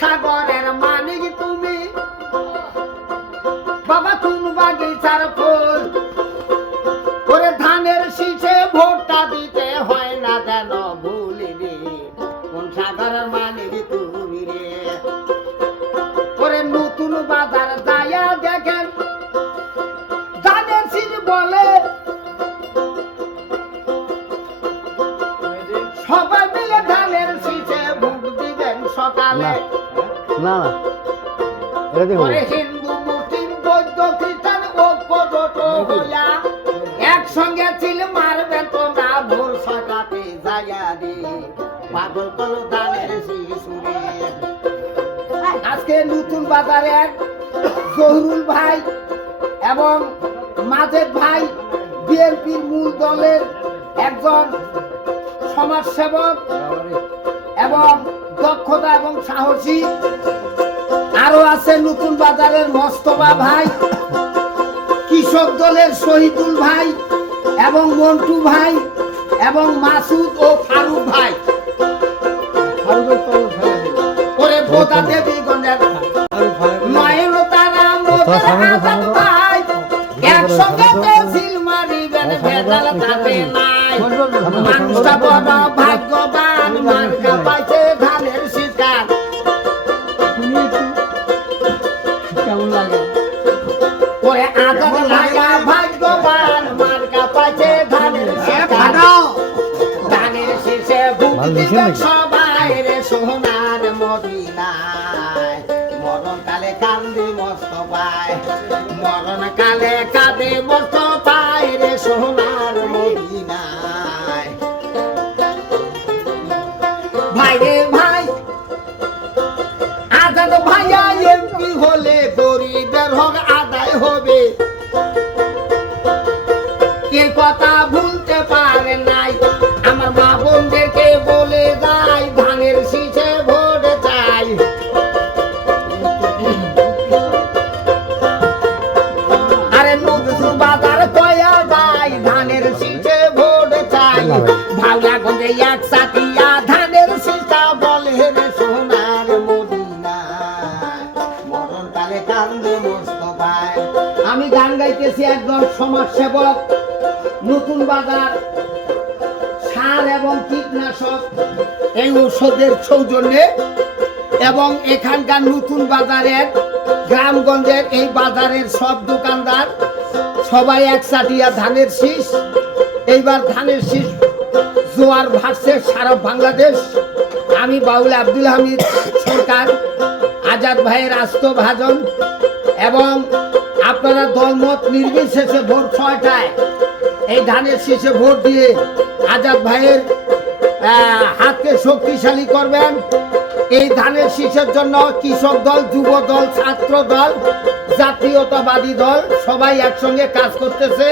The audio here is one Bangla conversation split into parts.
সাগরের মানিক তুমি বাবা কোন বাগিচার ফুল ওরে ধানের শীষে ভোটটা দিতে হয় না যেন ভুলি রে কোন সাগরের মানিক তুমি রে ওরে নতুন বাজার যায়া দেখেন ধানের শীষ বলে সবাই মিলে ধানের শীষে ভোট দিবেন সকালে না না এটা দেখো ওরে হিন্দু মুসলিম বৌদ্ধ খ্রিস্টান ঐক্যজোট হইয়া একসঙ্গে চিল মারবেন তোমরা ভোর সকালে যাইয়া রে পাগল কল ধানের শিশুরে আজকে নতুন বাজারের জহুরুল ভাই এবং মাজেদ ভাই বিএনপির মূল দলের একজন সমাজসেবক এবং দক্ষতা এবং সাহসী আরো আছে নতুন বাজারের মোস্তফা ভাই কৃষক দলের শহীদুল ভাই এবং মন্টু ভাই এবং মাসুদ ও ফারুক ভাই ওরে বোদা দেবী গণের নয়ন তারা আজাদ ভাই একসঙ্গে সিল মারিবেন ভেজাল তাতে নাই মানুষটা বড় ভাগ্যবান মার্কা পাইছে ধানের শিকার কেমন লাগে ওরে আজাদ লাগা ভাগ্যবান মার্কা পাইছে ধানের শিকার ধানের শীষে ভোট দিবেন সবাই রে সোনার মদিনায় মরণ কালে কান্দে মোস্তফায় মরণ কালে কাঁদে মোস্তফায় রে সোনার মদিনায় ভাই রে ভাই আজাদ ভাইয়া এমপি হলে গরিবের হক আদায় হবে কে কথা ভুলতে পারে নাই আমার মা বোনদেরকে বলে যাই ধানের শীষে ভোট চাই আরে নতুন বাজার কয়া যায় ধানের শীষে ভোট চাই ভাওয়া গঞ্জে এক সাথিয়া ধানের শীষা বলে রে সোনার মদিনা মরণ কালে কান্দে মোস্তফায় আমি গান গাইতেছি একজন সমাজসেবক নতুন বাজার সার এবং কীটনাশক এই ঔষধের সৌজন্যে এবং এখানকার নতুন বাজারের গ্রামগঞ্জের এই বাজারের সব দোকানদার সবাই একসাথিয়া ধানের শীষ এইবার ধানের শীষ জোয়ার ভাসছে সারা বাংলাদেশ আমি বাউল আব্দুল হামিদ সরকার আজাদ ভাইয়ের আস্ত ভাজন এবং আপনারা দলমত নির্বিশেষে ভোর 6টায় এই ধানের শীষে ভোট দিয়ে আজাদ ভাইয়ের হাতকে শক্তিশালী করবেন এই ধানের শীষের জন্য কৃষক দল যুব দল ছাত্র দল জাতীয়তাবাদী দল সবাই একসঙ্গে কাজ করতেছে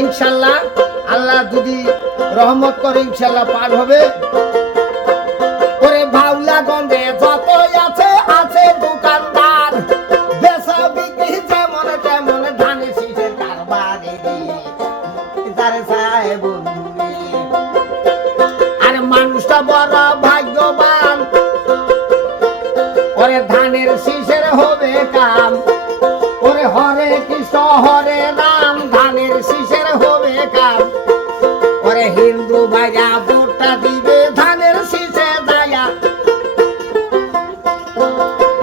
ইনশাল্লাহ আল্লাহ যদি রহমত করে ইনশাল্লাহ পার হবে ওরে ভাওলা গন্ধে যতই আছে আছে দোকানদার বেচা বিক্রি যেমন তেমন ধানের শীষের কারবারে যারে চায় বন্ধু আরে মানুষটা বড় ভাগ্যবান ওরে ধানের শীষের হবে কাম ওরে হরে কৃষ্ণ হরে রাম ধানের শীষের হবে কাম ওরে হিন্দু ভাইয়া ভোটটা দিবে ধানের শীষে দায়া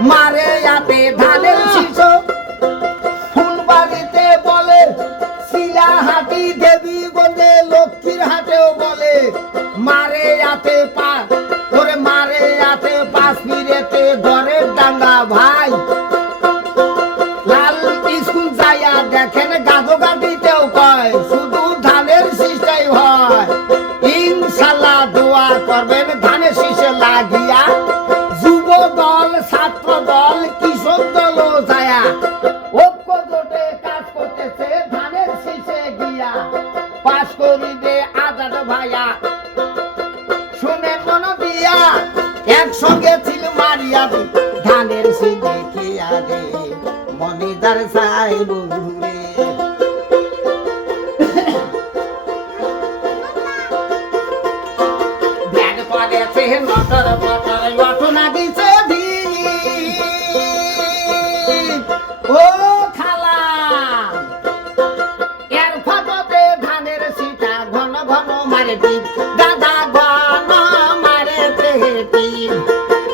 মারে যাতে ধানের শীষ ফুলবাড়িতে বলে শিলাহাটি দেবী গঞ্জে লক্ষ্মীর হাটেও বলে মারে যাতে পাঁচ ওরে মারে যাতে পাঁচ মিনিটে ঘরের ডাঙ্গা ভাই লাল স্কুল যাইয়া দেখেন গাধো গাড়িতেও কয় শুধু ধানের শীষটাই হয় ইনশাল্লাহ দোয়া করবেন ধানের শীষে লাগিয়া যুব দল ছাত্র দল কৃষক দলও যায়া ঐক্য জোটে কাজ করতেছে ধানের শীষে গিয়া পাশ করিবে আজাদ ভাইয়া শুনে মন দিয়া একসঙ্গে ছিল মারিয়া ধানের শীষে খেয়া রে মনিদার সাই বন্ধুরে ব্যাগ পড়েছে নটর বটর ঘটনা দিছে টিপ দাদা গনা মারেছে টিপ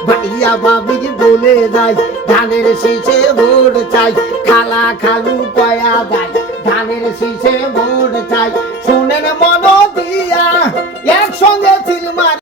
ভাইয়া ভাবি বলে যায় ধানের শীষে ভোট চাই খালা খালু কয়া যায় ধানের শীষে ভোট চাই শুনেন মন দিয়া একসঙ্গে চিলমার